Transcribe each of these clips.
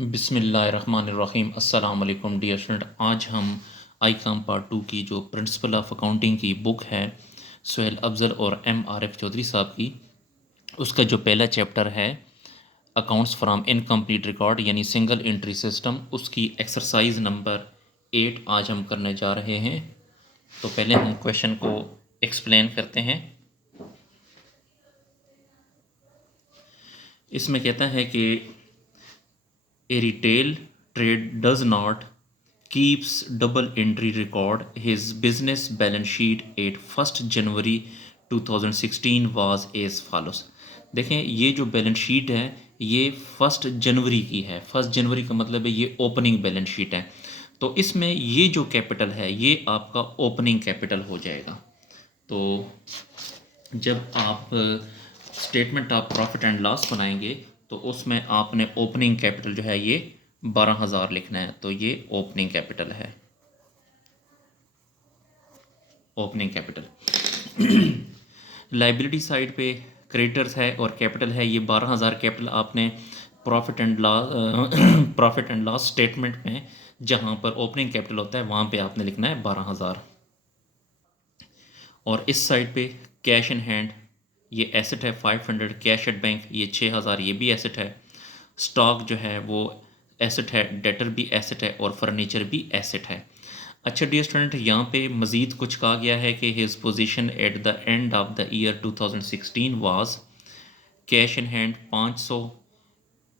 बिस्मिल्लाहिर्रहमानिर्रहीम। अस्सलाम वालेकुम डियर स्टूडेंट। आज हम आई काम पार्ट 2 की जो प्रिंसिपल ऑफ अकाउंटिंग की बुक है सुहेल अफजल और MRF चौधरी साहब की, उसका जो पहला चैप्टर है अकाउंट्स फ्राम इनकम्प्लीट रिकॉर्ड यानी सिंगल एंट्री सिस्टम, उसकी एक्सरसाइज नंबर 8 आज हम करने जा रहे हैं। तो पहले हम क्वेश्चन को एक्सप्लेन करते हैं। इसमें कहता है कि A retail trade does not keeps double entry record. His business balance sheet at 1st January 2016 was as follows। देखें, ये जो बैलेंस शीट है ये 1 जनवरी की है। 1 जनवरी का मतलब है ये ओपनिंग बैलेंस शीट है। तो इसमें ये जो कैपिटल है ये आपका ओपनिंग कैपिटल हो जाएगा। तो जब आप statement of profit and loss बनाएंगे तो उसमें आपने ओपनिंग कैपिटल जो है ये 12,000 लिखना है। तो ये ओपनिंग कैपिटल है, ओपनिंग कैपिटल। लाइबिलिटी साइड पे क्रेडिटर्स है और कैपिटल है ये 12,000। कैपिटल आपने प्रॉफिट एंड लॉस स्टेटमेंट में जहाँ पर ओपनिंग कैपिटल होता है वहाँ पे आपने लिखना है 12,000। और इस साइड पे कैश इन हैंड ये एसेट है 500, कैश एट बैंक ये 6,000 ये भी एसेट है। स्टॉक जो है वो एसेट है, डेटर भी एसेट है और फर्नीचर भी एसेट है। अच्छा डियर स्टूडेंट, यहाँ पे मज़ीद कुछ कहा गया है कि his position at the end of the year 2016 was cash in hand 500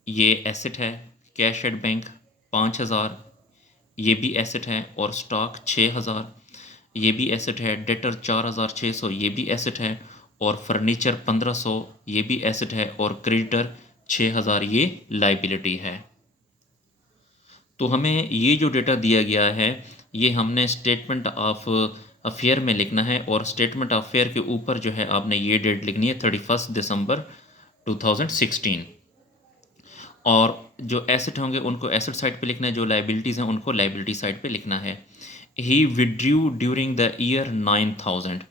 ये एसेट है, कैश एट बैंक 5,000 ये भी एसेट है और स्टॉक 6,000 ये भी एसेट है, डेटर 4,600 ये भी एसेट है और फर्नीचर 1,500 ये भी एसेट है और क्रेडिटर 6,000 ये लाइबिलिटी है। तो हमें ये जो डेटा दिया गया है ये हमने स्टेटमेंट ऑफ अफेयर में लिखना है और स्टेटमेंट ऑफ अफेयर के ऊपर जो है आपने ये डेट लिखनी है 31 दिसंबर 2016। और जो एसेट होंगे उनको एसेट साइड पे लिखना है, जो लाइबिलिटीज़ हैं उनको लाइबिलिटी साइड पे लिखना है। ही विड्रू ड्यूरिंग द ईयर 9,000।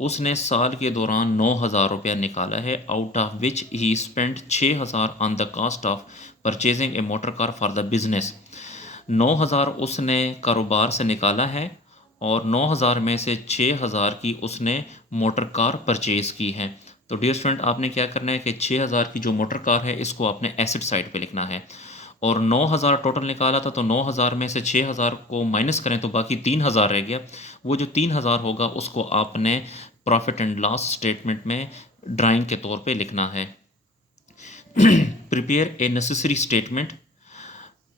उसने साल के दौरान 9,000 रुपया निकाला है। Out of which he spend 6,000 on the cost of purchasing A motor car for the business. 9,000 उसने कारोबार से निकाला है और 9,000 में से 6,000 की उसने मोटर कार परचेज़ की है। तो डियर स्टूडेंट, आपने क्या करना है कि 6,000 की जो मोटर कार है इसको आपने एसेट साइड पे लिखना है। और 9,000 टोटल निकाला था तो 9,000 में से 6,000 को माइनस करें तो बाकी 3,000 रह गया। वो जो 3,000 होगा उसको आपने प्रॉफिट एंड लॉस स्टेटमेंट में ड्राइंग के तौर पे लिखना है। Prepare a necessary statement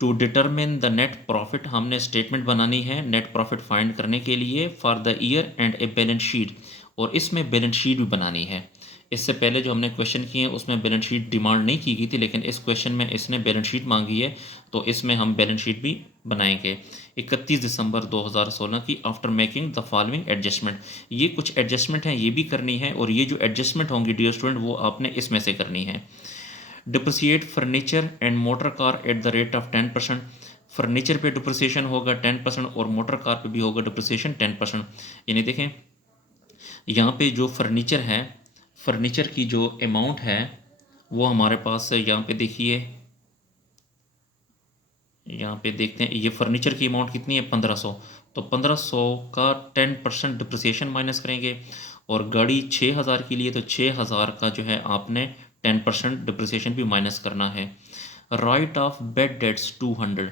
to determine the net profit. हमने स्टेटमेंट बनानी है नेट प्रॉफिट फाइंड करने के लिए for the year end a balance sheet, और इसमें बैलेंस शीट भी बनानी है। इससे पहले जो हमने क्वेश्चन किए हैं उसमें बैलेंस शीट डिमांड नहीं की गई थी, लेकिन इस क्वेश्चन में इसने बैलेंस शीट मांगी है तो इसमें हम बैलेंस शीट भी बनाएंगे 31 दिसंबर 2016 की। After making the following adjustment, ये कुछ एडजस्टमेंट हैं ये भी करनी है और ये जो एडजस्टमेंट होंगी डियर स्टूडेंट वो आपने इसमें से करनी है। Depreciate furniture and motor car at the rate of 10%। Furniture पे डिप्रिसिएशन होगा 10% और मोटर कार पे भी होगा डिप्रिसिएशन 10%। यानी देखें यहाँ पे जो फर्नीचर है, फर्नीचर की जो अमाउंट है वो हमारे पास यहाँ पे देखिए, यहाँ पे देखते हैं ये फर्नीचर की अमाउंट कितनी है 1,500। तो 1,500 का 10% डिप्रिसिएशन माइनस करेंगे और गाड़ी 6,000 के लिए तो 6,000 का जो है आपने 10% डिप्रिसिएशन भी माइनस करना है। राइट ऑफ बेड डेट्स 200,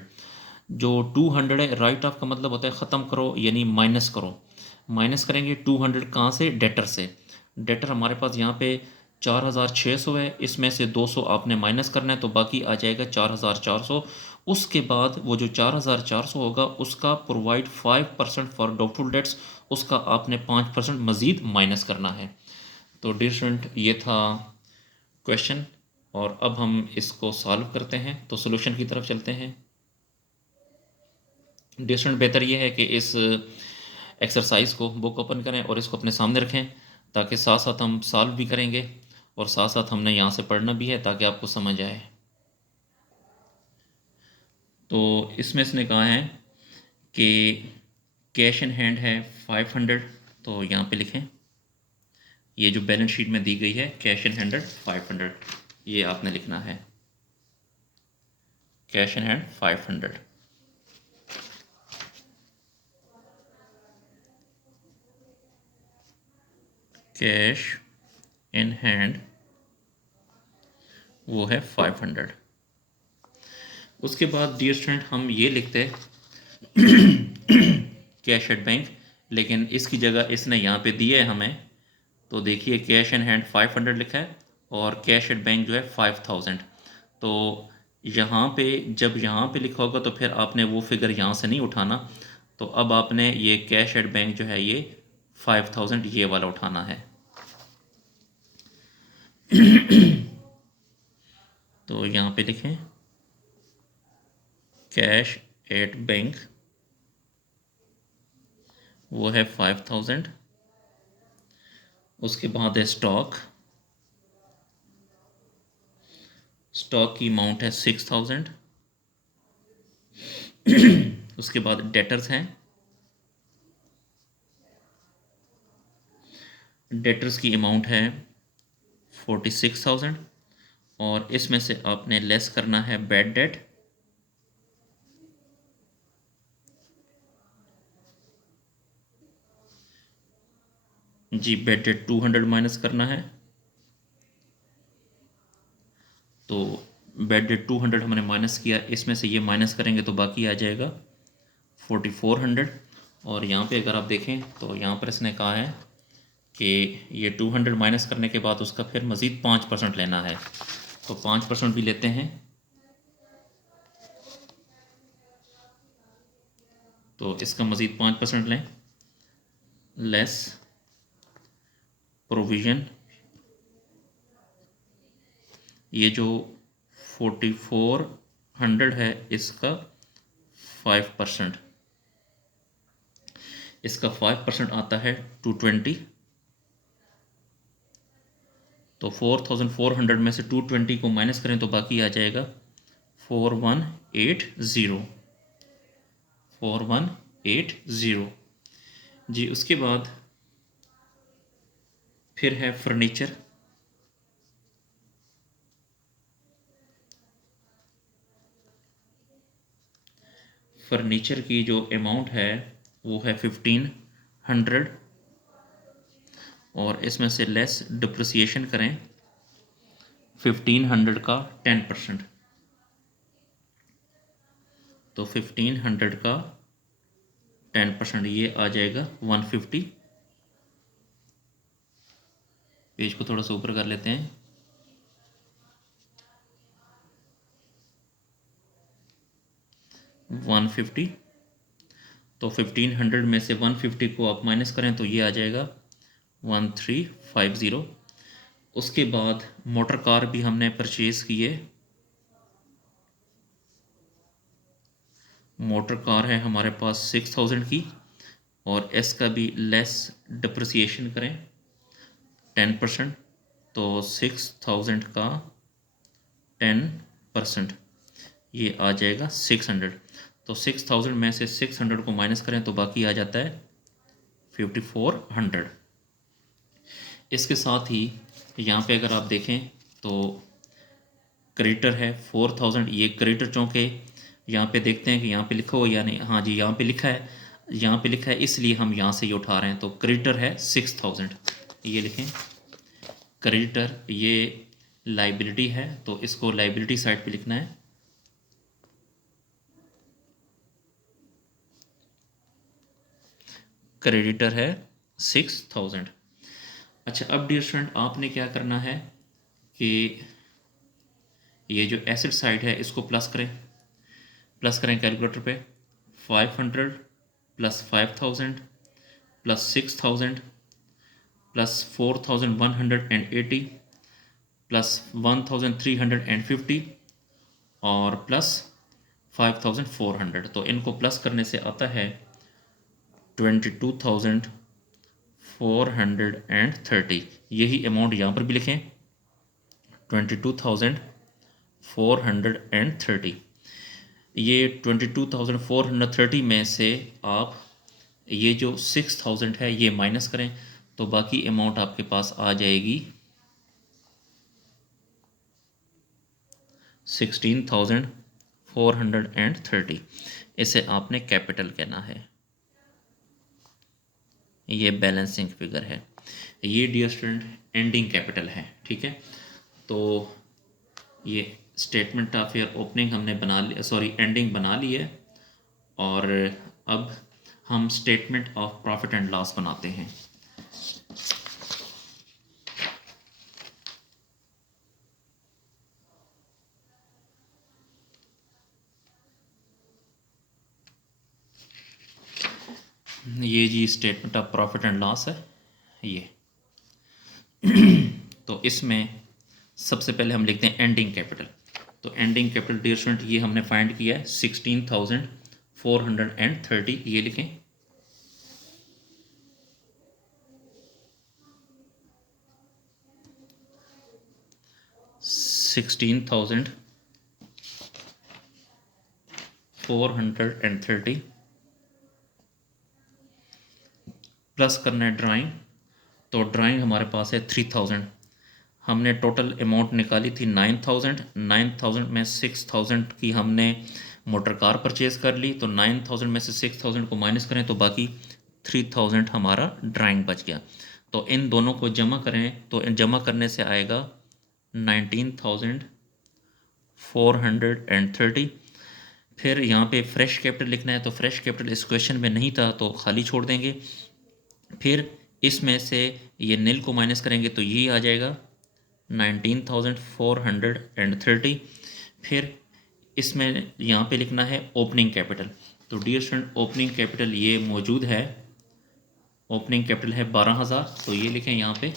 जो 200 है राइट ऑफ का मतलब होता है ख़त्म करो यानी माइनस करो। माइनस करेंगे 200 कहाँ से, डेटर से। डेटर हमारे पास यहाँ पे 4,600 है, इसमें से 200 आपने माइनस करना है तो बाकी आ जाएगा 4,400। उसके बाद वो जो 4,400 होगा उसका प्रोवाइड 5% फॉर डाउटफुल डेट्स, उसका आपने 5% मज़ीद माइनस करना है। तो डियर स्टूडेंट ये था क्वेश्चन और अब हम इसको सॉल्व करते हैं। तो सोल्यूशन की तरफ चलते हैं। डियर स्टूडेंट, बेहतर ये है कि इस एक्सरसाइज को बुक ओपन करें और इसको अपने सामने रखें ताकि साथ साथ हम सॉल्व भी करेंगे और साथ साथ हमने यहाँ से पढ़ना भी है ताकि आपको समझ आए। तो इसमें इसने कहा है कि कैश इन हैंड है 500, तो यहाँ पे लिखें ये जो बैलेंस शीट में दी गई है कैश इन हैंड 500 ये आपने लिखना है। Cash in hand 500, cash in hand वो है 500। उसके बाद डियर स्टूडेंट हम ये लिखते हैं कैश एट बैंक, लेकिन इसकी जगह इसने यहाँ पे दिया है हमें, तो देखिए कैश इन हैंड 500 लिखा है और कैश एट बैंक जो है 5000। तो यहाँ पे जब यहाँ पे लिखा होगा तो फिर आपने वो फिगर यहाँ से नहीं उठाना, तो अब आपने ये कैश एट बैंक जो है ये 5000 ये वाला उठाना है। तो यहाँ पे लिखें कैश एट बैंक वो है 5000, उसके बाद है स्टॉक, स्टॉक की अमाउंट है 6000, उसके बाद डेटर्स हैं, डेटर्स की अमाउंट है 46,000 और इसमें से आपने लेस करना है बैड डेट, जी बैड डेट 200 माइनस करना है। तो बैड डेट 200 हमने माइनस किया, इसमें से ये माइनस करेंगे तो बाकी आ जाएगा 4400। और यहाँ पे अगर आप देखें तो यहाँ पर इसने कहा है कि ये 200 माइनस करने के बाद उसका फिर मज़ीद 5% लेना है, तो 5% भी लेते हैं। तो इसका मज़ीद 5% लें, लेस प्रोविज़न, ये जो 4400 है इसका 5%, इसका 5% आता है 220। तो 4400 में से 220 को माइनस करें तो बाकी आ जाएगा 4180, 4180 जी। उसके बाद फिर है फर्नीचर, फर्नीचर की जो अमाउंट है वो है 1500 और इसमें से लेस डिप्रिसिएशन करें 1500 का 10%, तो 1500 का 10% ये आ जाएगा 150। पेज को थोड़ा सा ऊपर कर लेते हैं, वन 150। तो 1500 में से 150 को आप माइनस करें तो ये आ जाएगा 1350। उसके बाद मोटर कार भी हमने परचेज़ की है, मोटर कार है हमारे पास 6000 की और इसका भी लेस डिप्रिसिएशन करें 10%, तो 6000 का 10% ये आ जाएगा 600। तो 6000 में से 600 को माइनस करें तो बाकी आ जाता है 5400। इसके साथ ही यहाँ पे अगर आप देखें तो क्रेडिटर है 4000, ये क्रेडिटर चूँकि यहाँ पे देखते हैं कि यहाँ पे लिखा हो या नहीं, हाँ जी यहाँ पे लिखा है, यहाँ पे लिखा है इसलिए हम यहाँ से ये उठा रहे हैं। तो क्रेडिटर है 6000, ये लिखें क्रेडिटर, ये लाइबिलिटी है तो इसको लाइबिलिटी साइड पे लिखना है। क्रेडिटर है 6000। अच्छा अब डियर स्टूडेंट आपने क्या करना है कि ये जो एसेट साइड है इसको प्लस करें कैलकुलेटर पे। 500 प्लस 5000 प्लस 6000 प्लस 4180 प्लस 1350 और प्लस 5400। तो इनको प्लस करने से आता है 22,430। यही अमाउंट यहाँ पर भी लिखें 22,430। ये 22,430 में से आप ये जो 6000 है ये माइनस करें तो बाकी अमाउंट आपके पास आ जाएगी 16,430। 430, इसे आपने कैपिटल कहना है। ये बैलेंसिंग फिगर है। ये डियर स्टूडेंट एंडिंग कैपिटल है, ठीक है। तो ये स्टेटमेंट ऑफ ईयर ओपनिंग हमने बना ली, सॉरी एंडिंग बना ली है। और अब हम statement of profit and loss बनाते हैं। ये जी statement of profit and loss है ये। तो इसमें सबसे पहले हम लिखते हैं एंडिंग कैपिटल। तो एंडिंग कैपिटल डियर स्टूडेंट ये हमने फाइंड किया है 16,430, ये लिखें। $16,430 प्लस करना है ड्राइंग। तो ड्राइंग हमारे पास है 3000। हमने टोटल अमाउंट निकाली थी 9000। 9000 में 6000 की हमने मोटर कार परचेज कर ली। तो 9000 में से 6000 को माइनस करें तो बाकी 3000 हमारा ड्राइंग बच गया। तो इन दोनों को जमा करें तो जमा करने से आएगा 19,430। फिर यहाँ पे फ्रेश कैपिटल लिखना है। तो फ्रेश कैपिटल इस क्वेश्चन में नहीं था तो खाली छोड़ देंगे। फिर इसमें से ये नील को माइनस करेंगे तो ये आ जाएगा 19,430। फिर इसमें यहाँ पे लिखना है ओपनिंग कैपिटल। तो डियर स्टूडेंट ओपनिंग कैपिटल ये मौजूद है। ओपनिंग कैपिटल है 12,000। तो ये लिखें यहाँ पे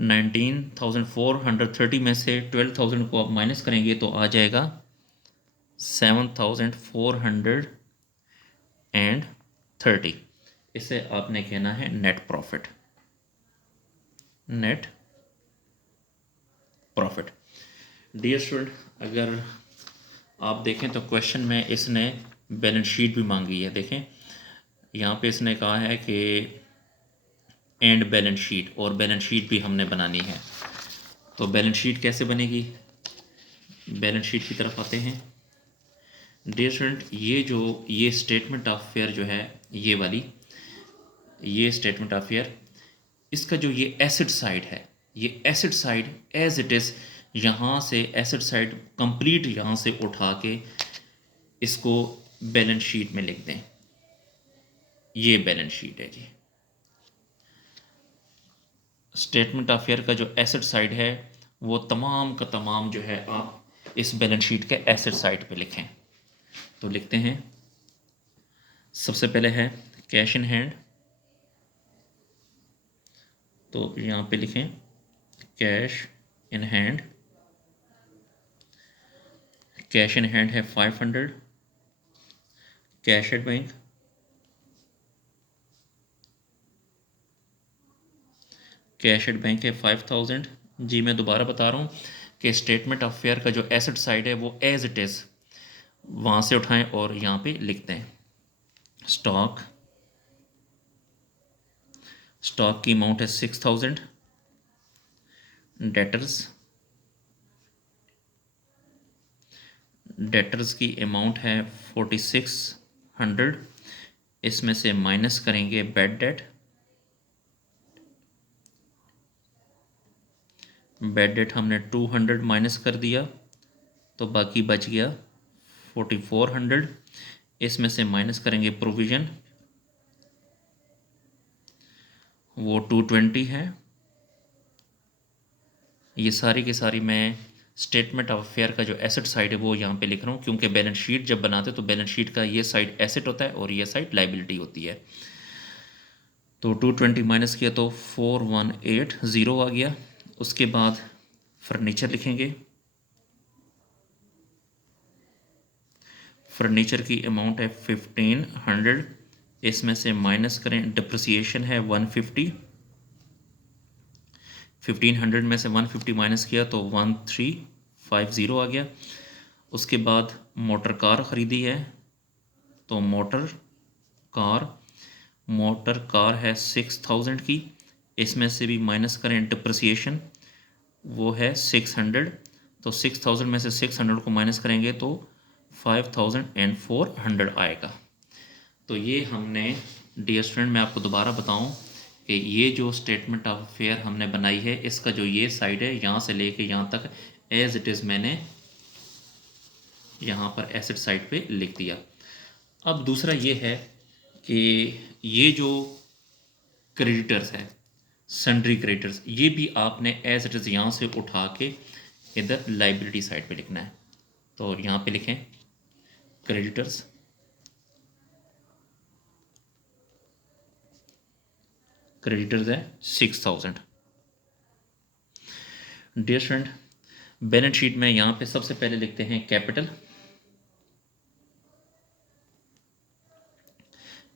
19,430 में से 12,000 को आप माइनस करेंगे तो आ जाएगा 7,430। इसे आपने कहना है net profit. Net profit dear student अगर आप देखें तो क्वेश्चन में इसने बैलेंस शीट भी मांगी है। देखें यहाँ पे इसने कहा है कि एंड बैलेंस शीट, और बैलेंस शीट भी हमने बनानी है। तो बैलेंस शीट कैसे बनेगी, बैलेंस शीट की तरफ आते हैं। डियर स्टूडेंट ये स्टेटमेंट ऑफ फेयर जो है ये वाली, ये स्टेटमेंट ऑफ फेयर, इसका जो ये एसेट साइड है, ये asset side as it is यहाँ से एसेट साइड कंप्लीट यहाँ से उठा के इसको बैलेंस शीट में लिख दें। ये बैलेंस शीट है जी। स्टेटमेंट ऑफ फेयर का जो एसेट साइड है वो तमाम का तमाम जो है आप इस बैलेंस शीट के एसेट साइड पे लिखें। तो लिखते हैं सबसे पहले है कैश इन हैंड। तो यहाँ पे लिखें cash in hand. Cash in hand है 500। Cash at bank cash at bank है 5000। जी मैं दोबारा बता रहा हूँ कि स्टेटमेंट ऑफ फेयर का जो एसेट साइड है वो एज इट इज़ वहाँ से उठाएं और यहाँ पे लिखते हैं स्टॉक। स्टॉक की अमाउंट है 6000। डेटर्स की अमाउंट है 4600। इसमें से माइनस करेंगे बैड डेट। बैड डेट हमने 200 माइनस कर दिया तो बाकी बच गया 4400। इसमें से माइनस करेंगे प्रोविज़न, वो 220 है। ये सारी की सारी मैं स्टेटमेंट ऑफ फेयर का जो एसेट साइड है वो यहाँ पे लिख रहा हूँ, क्योंकि बैलेंस शीट जब बनाते तो बैलेंस शीट का ये साइड एसेट होता है और ये साइड लाइबिलिटी होती है। तो 220 माइनस किया तो 4180 आ गया। उसके बाद फर्नीचर लिखेंगे। फर्नीचर की अमाउंट है 1500। इसमें से माइनस करें, डिप्रिसिएशन है 150। 1500 में से 150 माइनस किया तो 1350 आ गया। उसके बाद मोटर कार ख़रीदी है तो मोटर कार है 6000 की। इसमें से भी माइनस करें डिप्रिसिएशन वो है 600। तो 6000 में से 600 को माइनस करेंगे तो 5400 आएगा। तो ये हमने, डियर स्टूडेंट मैं आपको दोबारा बताऊं कि ये जो स्टेटमेंट ऑफ अफेयर हमने बनाई है, इसका जो ये साइड है यहाँ से लेके यहाँ तक एज इट इज़ मैंने यहाँ पर एसेट साइड पे लिख दिया। अब दूसरा ये है कि ये जो क्रेडिटर्स है, सन्ड्री क्रेडिटर्स, ये भी आपने एज इट इज़ यहाँ से उठा के इधर लाइबिलिटी साइड पे लिखना है। तो यहाँ पे लिखें क्रेडिटर्स, क्रेडिटर्स है 6000। डियर स्टूडेंट बैलेंस शीट में यहाँ पे सबसे पहले लिखते हैं कैपिटल,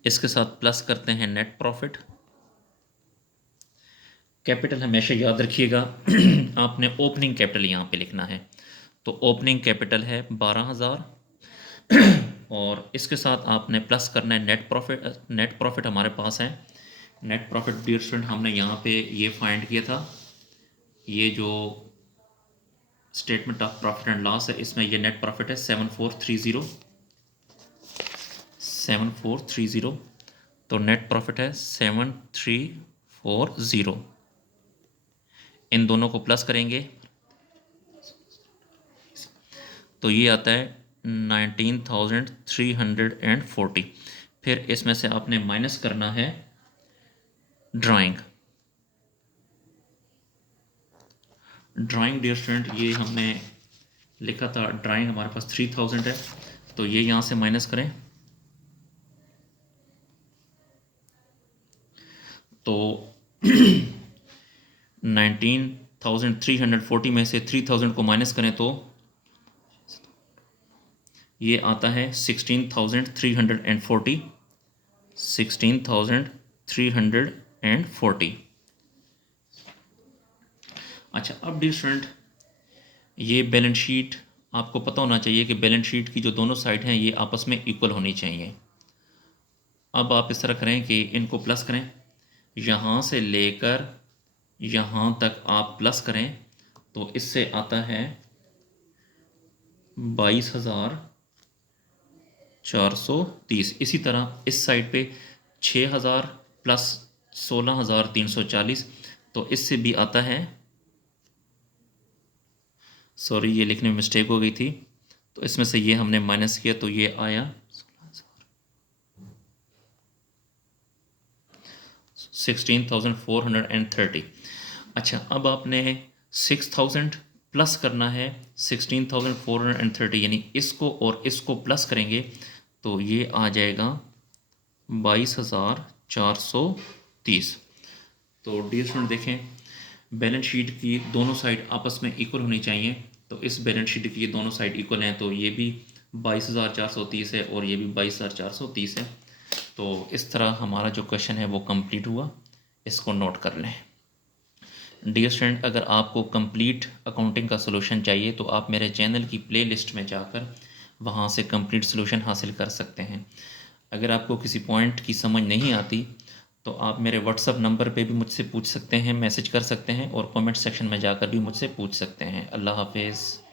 इसके साथ प्लस करते हैं नेट प्रॉफिट। कैपिटल हमेशा याद रखिएगा आपने ओपनिंग कैपिटल यहाँ पे लिखना है। तो ओपनिंग कैपिटल है 12000 और इसके साथ आपने प्लस करना है नेट प्रॉफिट। नेट प्रॉफिट हमारे पास है, नेट प्रॉफिट डियर स्टूडेंट हमने यहाँ पे ये फाइंड किया था, ये जो statement of profit and loss है इसमें ये नेट प्रॉफिट है 7430। तो नेट प्रॉफिट है 7340। इन दोनों को प्लस करेंगे तो ये आता है 19340। फिर इसमें से आपने माइनस करना है ड्राइंग। ड्राइंग डियर स्टूडेंट ये हमने लिखा था, ड्राइंग हमारे पास 3000 है, तो ये यहाँ से माइनस करें तो 19340 में से 3000 को माइनस करें तो ये आता है 16340। 16340। अच्छा अब डियर स्टूडेंट ये बैलेंस शीट आपको पता होना चाहिए कि बैलेंस शीट की जो दोनों साइड हैं ये आपस में इक्वल होनी चाहिए। अब आप इस तरह करें कि इनको प्लस करें, यहाँ से लेकर यहाँ तक आप प्लस करें तो इससे आता है 22430। इसी तरह इस साइड पे 6000 प्लस 16340, तो इससे भी आता है, सॉरी ये लिखने में मिस्टेक हो गई थी, तो इसमें से ये हमने माइनस किया तो ये आया 16430। अच्छा अब आपने 6000 प्लस करना है 16430, यानी इसको और इसको प्लस करेंगे तो ये आ जाएगा 22430। तो डियर स्टूडेंट देखें बैलेंस शीट की दोनों साइड आपस में इक्वल होनी चाहिए। तो इस बैलेंस शीट की ये दोनों साइड इक्वल हैं, तो ये भी 22430 है और ये भी 22430 है। तो इस तरह हमारा जो क्वेश्चन है वो कंप्लीट हुआ, इसको नोट कर लें। डियर स्टूडेंट अगर आपको कंप्लीट अकाउंटिंग का सलूशन चाहिए तो आप मेरे चैनल की प्लेलिस्ट में जाकर वहाँ से कंप्लीट सलूशन हासिल कर सकते हैं। अगर आपको किसी पॉइंट की समझ नहीं आती तो आप मेरे व्हाट्सअप नंबर पे भी मुझसे पूछ सकते हैं, मैसेज कर सकते हैं और कमेंट सेक्शन में जाकर भी मुझसे पूछ सकते हैं। अल्लाह हाफिज़।